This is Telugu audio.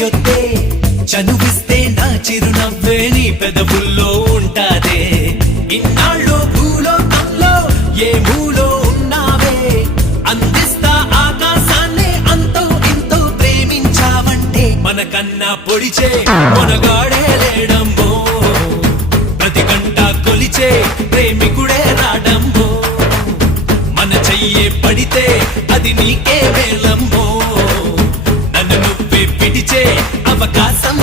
చెయ్యొద్దే చనువిస్తే నా చిరునవ్వే నీ పెదవుల్లో ఉంటాదే ఇన్నాళ్ళు భూలోకంలో ఏ మూలో ఉన్నావే అందిస్తా ఆకాశాన్ని అంతో ఇంతో ప్రేమించావంటే మనకన్నా పొడిచే మనగాడే లేడమ్మో ప్రతి గంట కొలిచే ప్రేమికుడే రాడమ్మో మన చెయ్యే పడితే అది నీకే వేలమ్మో నన్ను నువ్వే పిడిచే అవకాశం